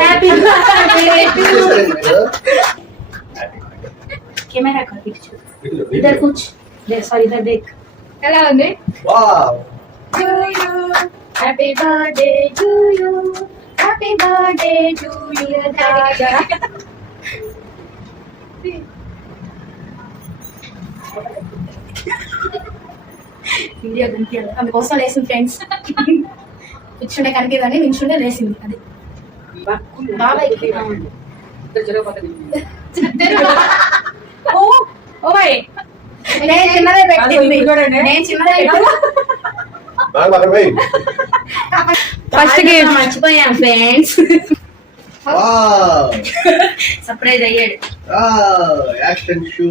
Happy camera ఇద్దరు కూర్చు sorry ఇద్దరు దేక్ ఎలా ఉంది? Happy birthday to you happy birthday to you video కనిపించాలి అందుకోసం లేసింది ఫ్రెండ్స్. కూర్చుంటే కనిపించదని నించుంటే లేసింది. అది బాబాయ్కి నేను చిన్నదే పెట్టింది. ఫస్ట్ మర్చిపోయాం ఫ్రెండ్స్. సర్ప్రైజ్ అయ్యాడు. Action shoe